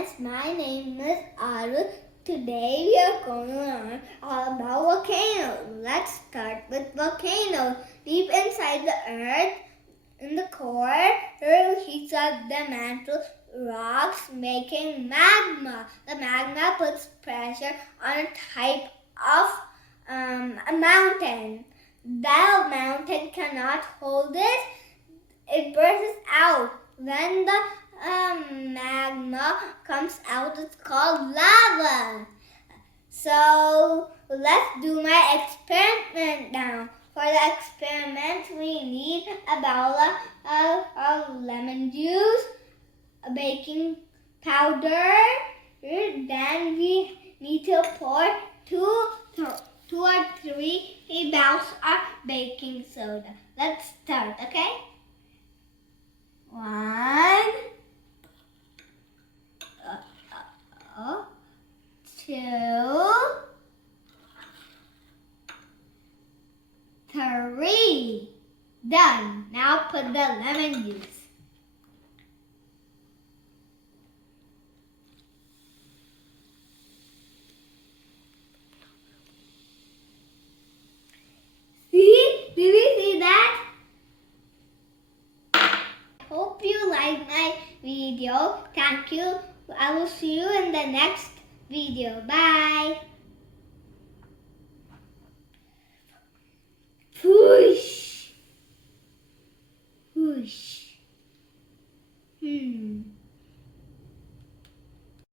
friends, my name is Aarudh. Today we are going to learn all about volcanoes. Let's start with volcanoes. Deep inside the earth, in the core, heats up the mantle rocks, making magma. The magma puts pressure on a type of a mountain. The mountain cannot hold it. It bursts out. When the magma comes out, it's called lava. So let's do my experiment now. For the experiment, we need a bowl of lemon juice, a baking powder, then we need to pour two or three bowls of baking soda. Let's start, okay? 1, 2, 3. Done. Now put the lemon juice. See? Did you see that? Hope you liked my video. Thank you. I will see you in the next video. Bye.